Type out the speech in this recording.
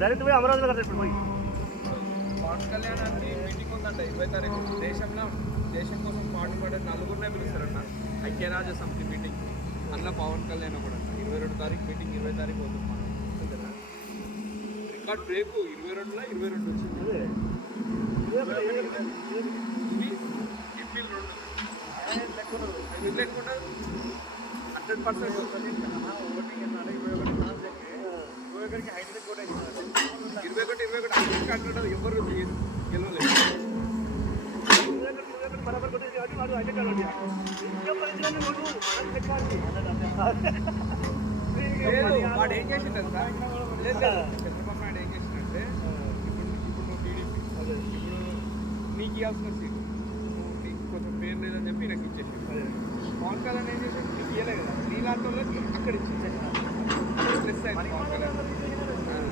Direct పోయి అమరావతిలో కదా ఇప్పుడు పోయి పవన్ కళ్యాణానికి మీటింగ్ ఉందంట 20 తారీఖు. దేశం కోసం పాటుపడే నలుగురినే పిలుస్తారన్న ఐక్యరాజ్య సమితి మీటింగ్. అందులో పవన్ కళ్యాణ్ కూడా అంట 22 తారీఖు మీటింగ్, 20 తారీఖు పోతుంది మనం. రికార్డ్ బ్రేక్ 22లో 22 వచ్చింది. ఎంపీలు 2 లేకుండా 100% వస్తుంది. ఓటింగ్ అన్నాడు 21 హైదరాబాద్ కూడా 21 అంటాడు. ఎవరు గెలవలేదు. బరాబర్ కొట్టేది కాబట్టి వాడు అయితే కాదు వాడు ఏం చేసిండు అంతా చంద్రబాబు నాయుడు ఏం చేసిందంటే ఇప్పుడు నువ్వు టీడీపీ ఇప్పుడు నీకు ఇవ్వాల్సిన సీటు నీకు కొంచెం పేరు లేదని చెప్పి నాకు ఇచ్చేసి పవన్ కళ్యాణ్ ఏం చేసి నీకు ఇవ్వలే కదా నీ లాంటి వాళ్ళకి అక్కడ ఇచ్చేసాను ప్లస్ అయింది.